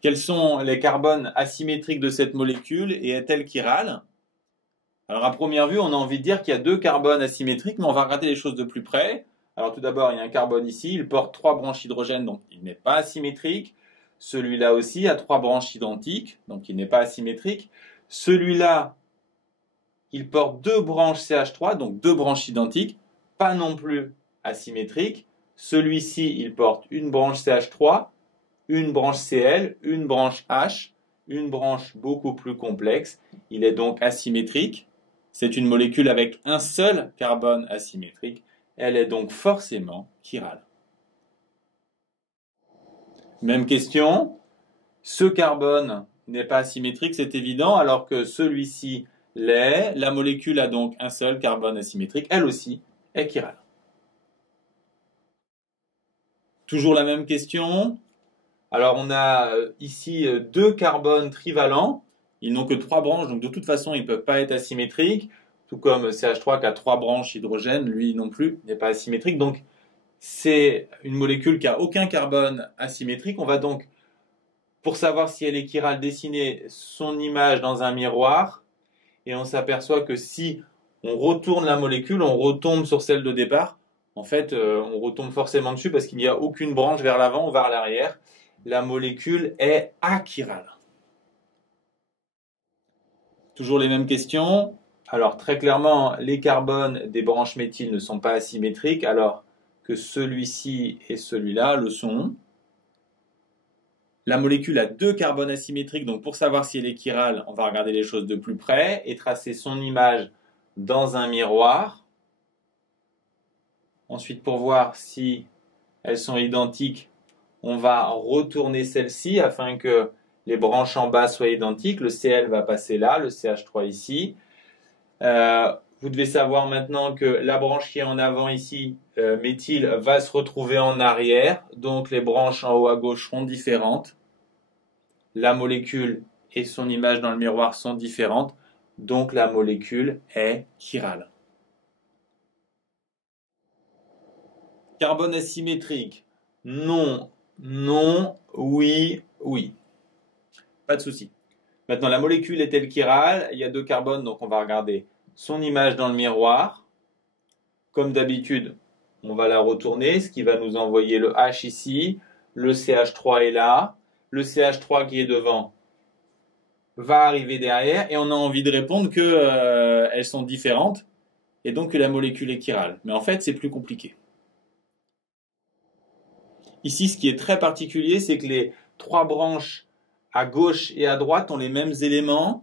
Quels sont les carbones asymétriques de cette molécule et est-elle chirale? Alors à première vue, on a envie de dire qu'il y a deux carbones asymétriques, mais on va regarder les choses de plus près. Alors tout d'abord, il y a un carbone ici, il porte 3 branches hydrogènes, donc il n'est pas asymétrique. Celui-là aussi a 3 branches identiques, donc il n'est pas asymétrique. Celui-là, il porte 2 branches CH3, donc 2 branches identiques, pas non plus asymétrique. Celui-ci, il porte une branche CH3, une branche Cl, une branche H, une branche beaucoup plus complexe. Il est donc asymétrique. C'est une molécule avec un seul carbone asymétrique. Elle est donc forcément chirale. Même question. Ce carbone n'est pas asymétrique, c'est évident, alors que celui-ci l'est. La molécule a donc un seul carbone asymétrique. Elle aussi est chirale. Toujours la même question. Alors on a ici 2 carbones trivalents. Ils n'ont que 3 branches, donc de toute façon ils ne peuvent pas être asymétriques. Tout comme CH3 qui a 3 branches hydrogène, lui non plus n'est pas asymétrique. Donc c'est une molécule qui n'a aucun carbone asymétrique. On va donc, pour savoir si elle est chirale, dessiner son image dans un miroir. Et on s'aperçoit que si on retourne la molécule, on retombe sur celle de départ. En fait, on retombe forcément dessus parce qu'il n'y a aucune branche vers l'avant ou vers l'arrière. La molécule est achirale. Toujours les mêmes questions. Alors très clairement, les carbones des branches méthyl ne sont pas asymétriques, alors que celui-ci et celui-là le sont. La molécule a 2 carbones asymétriques, donc pour savoir si elle est chirale, on va regarder les choses de plus près et tracer son image dans un miroir. Ensuite, pour voir si elles sont identiques, on va retourner celle-ci afin que les branches en bas soient identiques. Le Cl va passer là, le CH3 ici. Vous devez savoir maintenant que la branche qui est en avant ici, méthyle, va se retrouver en arrière. Donc les branches en haut à gauche seront différentes. La molécule et son image dans le miroir sont différentes. Donc la molécule est chirale. Carbone asymétrique. Non, non, oui, oui. Pas de souci. Maintenant, la molécule est-elle chirale? Il y a 2 carbones, donc on va regarder son image dans le miroir. Comme d'habitude, on va la retourner, ce qui va nous envoyer le H ici. Le CH3 est là. Le CH3 qui est devant va arriver derrière. Et on a envie de répondre qu'elles sont différentes et donc que la molécule est chirale. Mais en fait, c'est plus compliqué. Ici, ce qui est très particulier, c'est que les 3 branches à gauche et à droite ont les mêmes éléments,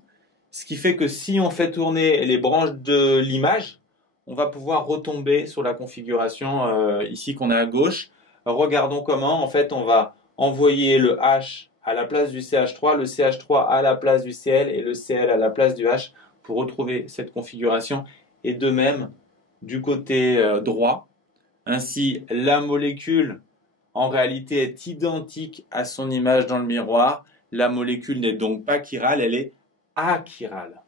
ce qui fait que si on fait tourner les branches de l'image, on va pouvoir retomber sur la configuration ici qu'on a à gauche. Regardons comment. En fait, on va envoyer le H à la place du CH3, le CH3 à la place du Cl et le Cl à la place du H pour retrouver cette configuration. Et de même, du côté droit, ainsi la molécule en réalité est identique à son image dans le miroir. La molécule n'est donc pas chirale, elle est achirale.